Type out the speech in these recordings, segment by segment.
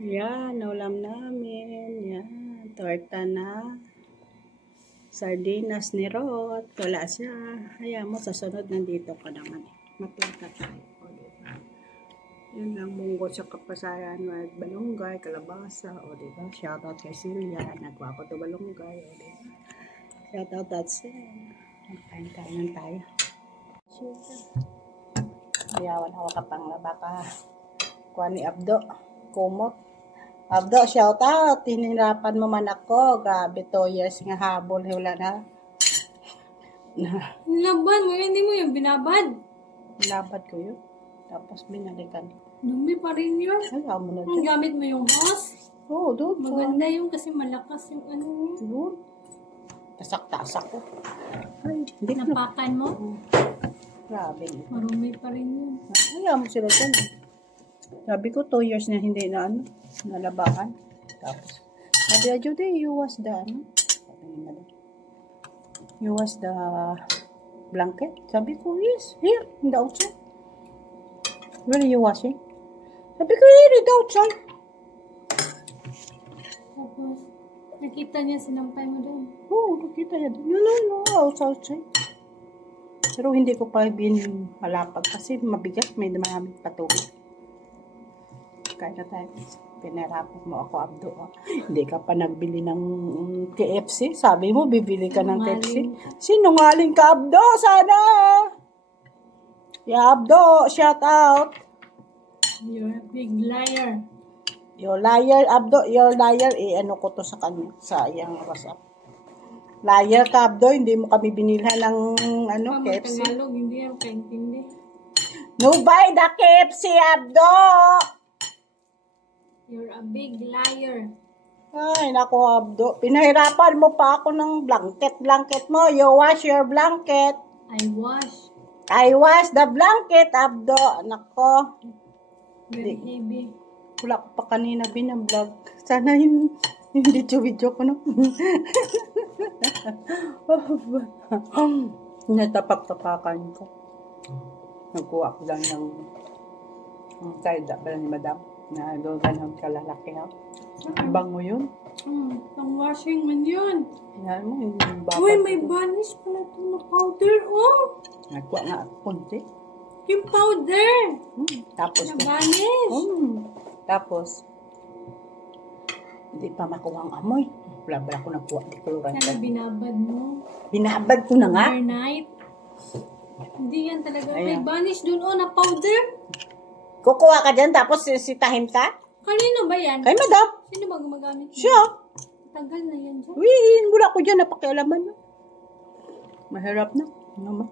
Yan, ulam namin. Yan, torta na. Sardinas ni Rot. Wala siya. Hayaan mo, sa sunod nandito ka naman. Mapunta tayo. O, diba? Yun lang, munggo sa kapasayan. Balunggay, kalabasa. O, diba? Shoutout kay Silya. Nagwa ko to balunggay. O, diba? Shoutout, that's it. Kain-kainan tayo. Ayawan ako kapang laba ka. Kuha ni Abdo. Kumot. Abdo, shout out. Tinirapan mo man ako. Grabe, 2 years nga habol. Wala na. Laban mo, hindi mo yung binabad. Binabad ko yun. Tapos binalikan. Dumi pa rin yun. Ayaw mo na Ang dyan. gamit mo yung hose. Oo, doon. Maganda yung kasi malakas yung ano yun. Doon. Tasak-tasak ko. Ay, hindi na. Napakan mo. Grabe. Marumi pa rin yun. Ayaw mo sila dyan. Sabi ko, 2 years na hindi na nalabahan. Tapos, sabi na, Judy, you wash the, Sabi ni Madam. You wash the blanket? Sabi ko, yes, here, in the outside. Where are you washing? Sabi ko, here, in the outside. Tapos, nakita niya sinampay mo doon. Oo, nakita niya doon. No, outside. Pero hindi ko pa binalapag kasi mabigat, may maraming patubig. Kaya na tayo. Pinarapan mo ako, Abdo. Hindi ka pa nagbili ng KFC. Sabi mo, bibili ka ng KFC. Sinungaling ka, Abdo. Sana. Yeah, Abdo. Shout out. You're a big liar. You're liar, Abdo. You're liar. Ano ko to sa kanya. Sa iyang WhatsApp. Liar ka, Abdo. Hindi mo kami binilhan ng KFC. Tagalog, hindi ako kaintindi. No buy the KFC, Abdo. You're a big liar. Ay, naku, Abdo. Pinahirapan mo pa ako ng blanket mo. You wash your blanket. I wash the blanket, Abdo. Nako. Very heavy. Wala ko pa kanina binablog. Sana hindi video ko, no? Natapak-tapakan ko. Nagkuha ko lang ng kayda pala ni Madam. Na doon ganun kalalaki, ha? Bango yun. Pang washing man yun. Yan mo, yung babad. Uy, may vanish pala ito na powder, oh. Nagkuha nga konti. Yung powder. Tapos, Na vanish. Tapos, hindi pa makuha ang amoy. Wala ko nagkuha. Di ko luran. Sana binabad mo. Binabad ko na nga. Overnight. Hindi yan talaga. Ayan. May vanish dun, oh, na powder. Kukuha ka dyan, tapos sisitahin ka? Kanino ba yan? Kay Madam. Sino ba gumagamit? Siya. Tagal na yan dyan. Uy, wala ko dyan. Napakialaman nyo. Mahirap na. Ano ma?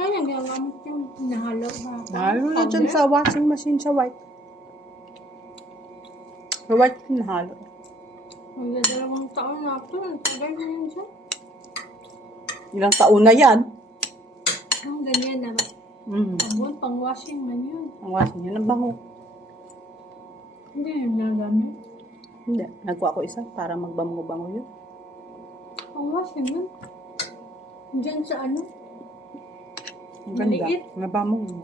Saan yung ginagamit yung nahalo ba? Nahalo na dyan sa washing machine sa white. Sa white nahalo. Magdadalawang taon na ito. Tagal na yan dyan. Ilang taon na yan. Ang ganyan na ba? Sabon, pang washing man yun. Ang washing yun, ang bango. Hindi yung nagamit. Hindi. Nagkuha ko isa para magbango-bango yun. Pang washing yun. Diyan sa ano? Ang ganda. Maliit. Mabango.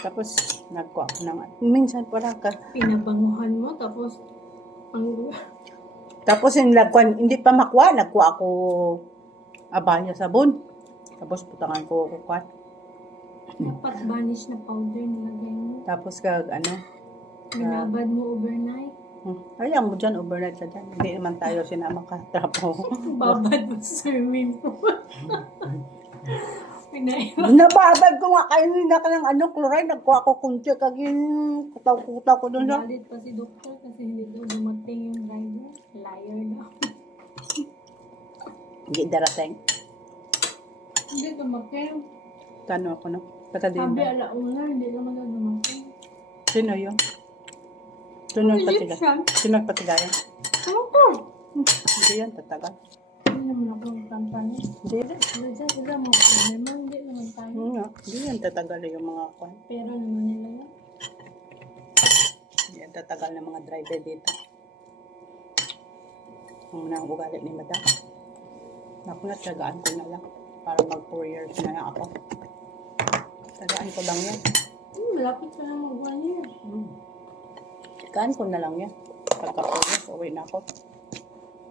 Tapos, nagkuha ko ng minsan pala ka. Pinabanguhan mo, tapos Tapos, hindi pa makuha. Nagkuha ko abaya sabon. Tapos, putangan ko kukwat. dapat vanish na powder nilagay mo. Tapos, Binabad mo overnight. Ayaw mo dyan, overnight ka dyan. Hindi naman tayo sinama ka trapo. Babad mo sa swimming pool. Pinaiwan. Nababad ko nga kayo na ka ng chloride. Nagkuha ko kunti. Kaging kutaw-kutaw ko doon. Galit pa si doktor kasi hindi daw dumating yung driver. Liar daw. Hindi darating. Hindi dumating. Tanong ako no? Patadin Sabi ba? alauna, hindi naman daw dumating. Sino yun? Sino nagpatigayan? Sino nagpatigayan? Ano ko? Hindi yan, tatagal. Hindi naman ako nagkampanya. Hindi yan. Sila mo problema, hindi naman tayo. Hindi yan, tatagal yung mga kwan. Pero naman nila yan. Hindi yan, tatagal ng mga driver dito. Ang unang ugali ni Madam. Naku na, tsagaan ko na lang. Para mag 4 years na lang ako. Tsagaan ko lang yan. Malapit pa na mag 1 year. Kaan ko na lang yan. Pagkapulis, uwi na ako.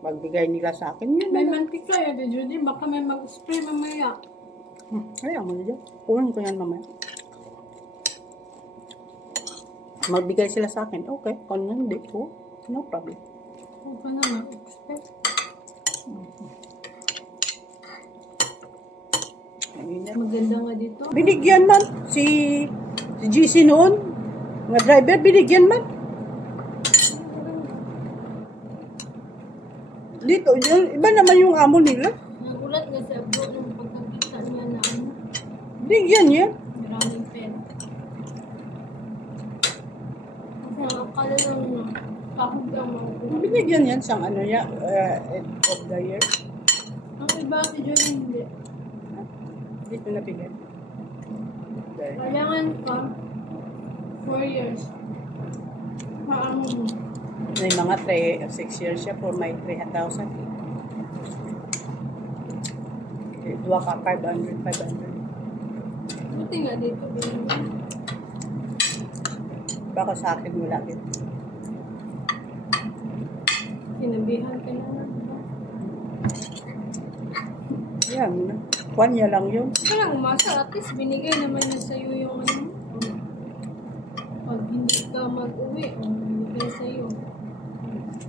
Magbigay nila sa akin. Yun May na lang. mantika ya, di Judy. Baka may mag-spray mamaya. Kaya mo na dyan. Kunin ko yan mamaya. Magbigay sila sa akin. Okay. Kung hindi ko, no problem. Huwag ka na mag-spray. Maganda nga dito. Binigyan man si GC noon. Mga driver, binigyan man. Dito, iba naman yung amo nila. Nagulat nga sa bro nung pagkakita niya na ano. Binigyan niya. Maraming pera. Kasi akala lang na kahit lang mga Binigyan yan sa ano niya, end of the year. ang iba si Judy hindi. Dito na bigyan. Dahil, Kailangan ka 4 years. Paano mo? may mga 6 years siya for my 3,000. Dua ka, 500. Buti nga dito. Binigyan. Baka sa akin wala din. Sinabihan ka na lang. Yan, kuwan niya lang yun. Kaya lang umasa, at least binigay naman niya sa'yo yung ano. Pag hindi ka mag-uwi, binigay sa'yo.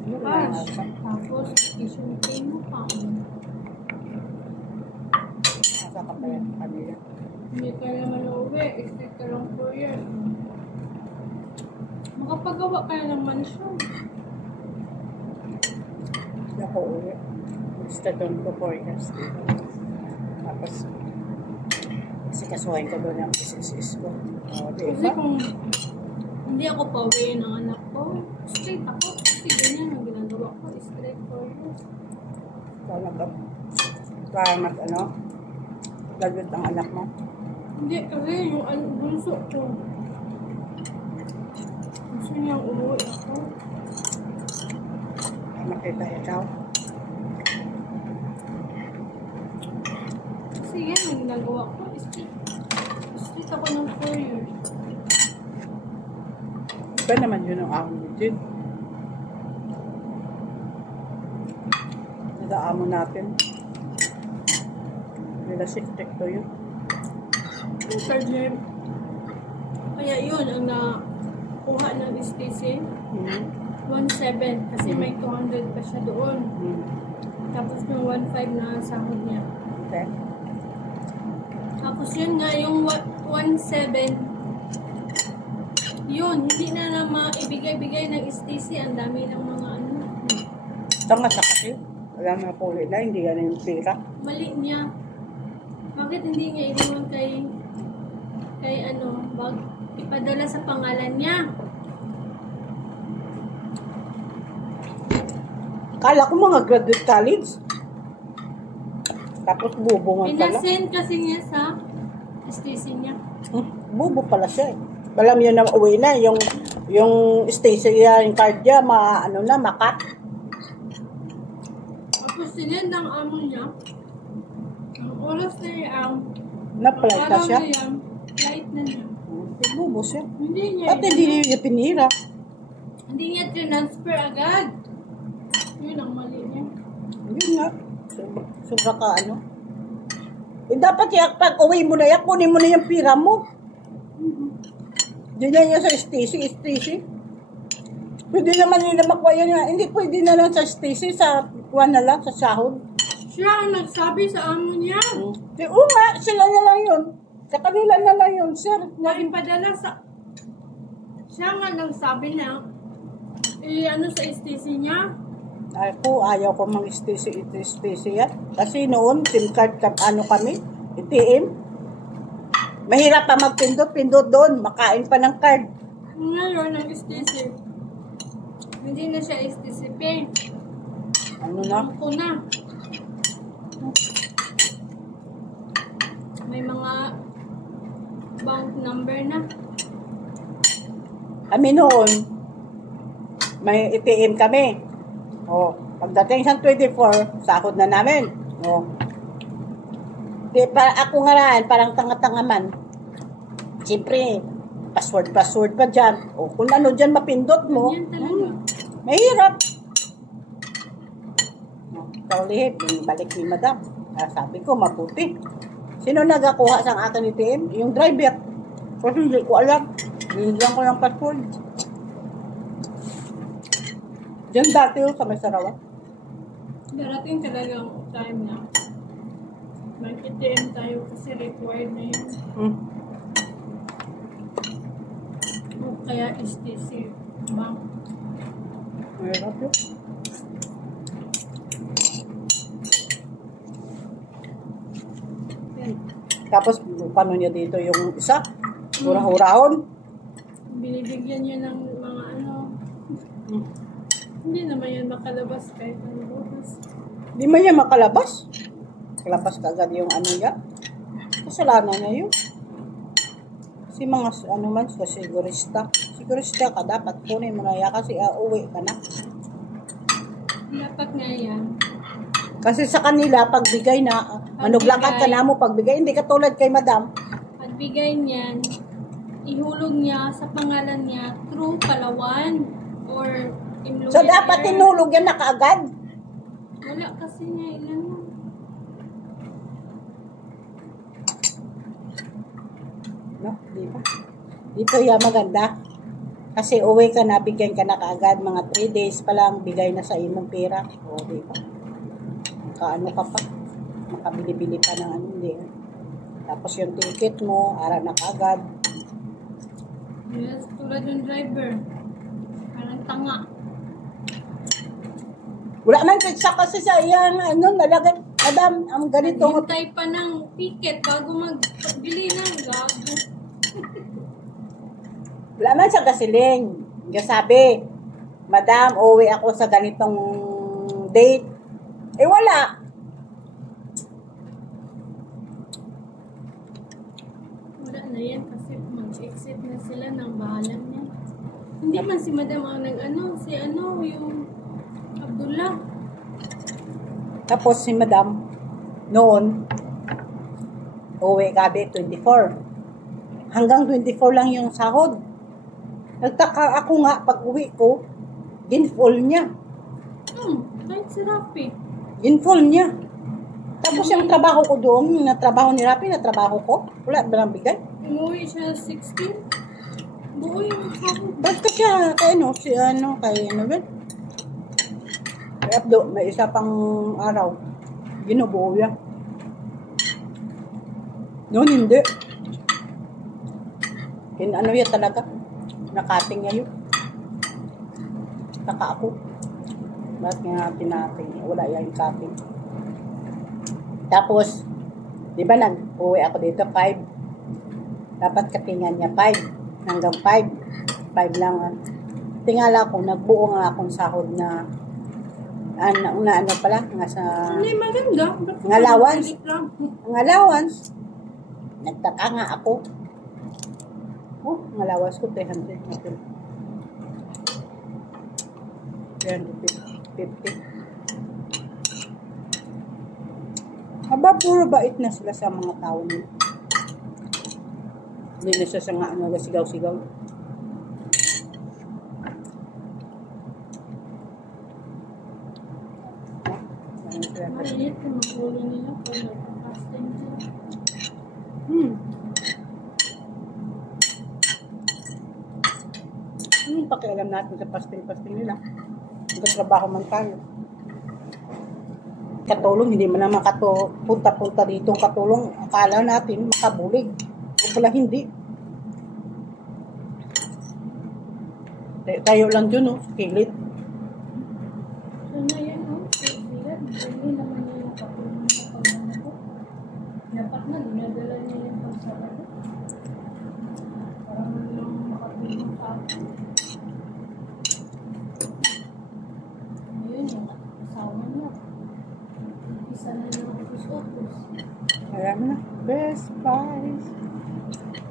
Cash. Tapos, vacation pay mo pa. Nasa ka pa yan kanila. Hindi ka naman uuwi, expect ka lang 4 years. Makapagawa ka na ng mansyon. Hindi ako uwi. Basta doon ko 4 years. Tapos, kasi kasuhin ko doon ang business ko. Kasi kung hindi ako pauwi ng anak ko, straight ako. Kasi ganyan ang ginagawa ko, straight 4 years. Kaya ano, lagot ang anak mo. Hindi, kasi yung bunso ko. Gusto niyang umuwi ako. Makita ikaw. Kasi yan ang ginagawa ko, straight ako ng 4 years. Iba naman yun ang amo din. Nag-aamo natin. Nila strict to yun. Sir, kaya yun ang nakuha ng STC. 1.7 kasi may 200 pa siya doon. Tapos yung 1.5 na sahod niya. Okay. Tapos yun nga, yung 1.7, yun, hindi na maibigay-bigay ng STC. Ang dami ng mga ano. Tanga sa kasi. Wala na po na, hindi yan yung pera. Mali niya. Bakit hindi niya iniwan kay ano, ipadala sa pangalan niya? Kala ko mga graduate college. Tapos bubungan pala. Pinasend kasi niya sa STC niya. Bubo pala siya eh. Alam yun na uwi na. Yung station niya, yung card niya, makat. Tapos sinend ang amo niya. Ang oras na yan, Na-flight na siya. flight na niya. Bubo siya. Hindi niya, Ba't hindi niya pinira? hindi niya transfer agad. Yun ang mali niya. Yun nga. Sobra ka ano. Eh, dapat yan, pag uwi mo na yan, kunin mo na yung pira mo. Diyan yan sa STC. Pwede naman nila makuha yan. Hindi pwede na lang sa STC, sa kuha na lang, sa sahod. Siya ang nagsabi sa amo niya. Oo nga, sila na lang yun. Sa kanila na lang yun, sir. Na ipadala sa... Siya nga nagsabi na, ano sa STC niya. Ako, ayaw ko mag-STC yan. Kasi noon, SIM card, ano kami, ATM. Mahirap pa magpindot doon, makain pa ng card. Ngayon, ang STC. Hindi na siya STC pay. Ano na? Ako na. May mga bank number na. Kami noon, may ATM kami. O, pagdating sa 24, sahod na namin. O. Di, para ako nga rin, parang tanga-tanga man. Siyempre, password pa dyan. O kung ano dyan mapindot mo, Yan talaga. mahirap. Ikaw lihip, balik ni madam. Sabi ko, mabuti. Sino nagakuha sa akin ni TM? Yung driver. Kasi hindi ko alam. Binigyan ko ng password. Diyan dati sa may Sarawak. Darating talagang time na mag-ATM tayo kasi required na yun. O kaya STC bank. Mahirap yun. Tapos, paano niya dito yung isa? Hurah-hurahon. Binibigyan niya ng mga ano. Hindi naman yan makalabas kahit ano bukas. Di man niya makalabas. Kalabas ka agad yung ano niya. Kasalanan niya yun. Kasi mga ano man, sigurista. Sigurista ka, dapat kunin mo na yan kasi uwi ka na. Dapat nga yan. Kasi sa kanila, pagbigay na, manuglakad ka na mo pagbigay. Hindi katulad kay madam. Pagbigay niyan, ihulog niya sa pangalan niya through Palawan or Imloya. So, dapat tinulog yan na kaagad. Wala kasi niya ilan na. No, di ba? Dito yan maganda. Kasi uwi ka na, bigyan ka na kaagad. Mga 3 days pa lang, bigay na sa imong pera. O, di ba? Kaano ka pa? Makabili-bili pa ng ano, hindi. Tapos yung ticket mo, ara na kaagad. Yes, tulad yung driver. Parang tanga. Wala man sa kasi sa iyang ano, nalagay. Madam, ang ganito. Hintay pa ng ticket bago magbili ng gago. Wala man sa gasiling. Yung sabi, Madam, uwi ako sa ganitong date. Eh, wala. Wala na yan kasi mag-exit na sila ng bahalan niya. Hindi man si Madam ang nag-ano, si ano, yung Abdullah. Tapos si Madam, noon, uwi gabi 24. Hanggang 24 lang yung sahod. Nagtaka ako nga, pag uwi ko, ginfull niya. Kahit si Rafi. Ginfull niya. Tapos yung trabaho ko doon, yung natrabaho ni Rapi, natrabaho ko, wala ba nang bigay? Umuwi siya 16. Buo yung sahod. Ba't ka siya, kay ano, si ano, kay ano ba? Kay Abdo, may isa pang araw. Ginubuo yan. Noon hindi. Ano yan talaga? Nakating niya yun. Taka ako. Bakit nga tinating? Wala yan yung cutting. Tapos, di ba nag-uwi ako dito, 5. Dapat katingan niya 5. Hanggang 5. 5 lang. Tingala ko, nagbuo nga akong sahod na ano pala, nga sa... Hindi, maganda. Ang allowance. Ang allowance. Nagtaka nga ako. Oh, ang allowance ko, 300. 350. Aba, puro bait na sila sa mga tao nila. Hindi na siya sa nga sigaw-sigaw. Maliit yung magulo nila kung nagpa-fasting sila. Anong pakialam natin sa pasting-pasting nila? Nagkatrabaho man tayo. Katulong, hindi man naman punta-punta dito katulong. Akala natin makabulig. O pala hindi. Tayo lang dyan, no? Kilit. So na yan, no? Sila, hindi naman niya yung katulong na pagmana ko. Dapat na, dinadala niya yung pagsarado. Parang lang makatulong sa akin. Ayun, yung asawa niya. Isa na yung office-office. Ayan na. Best buys.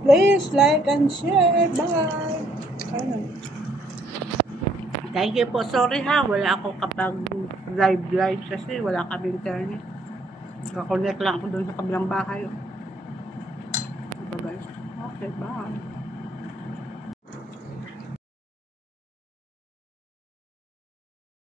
Please like and share. Bye. Ayun. Thank you po. Sorry ha. Wala ako kapag live kasi wala kami internet. Naka-connect lang ako doon sa kabilang bahay. Diba guys? Okay, bye.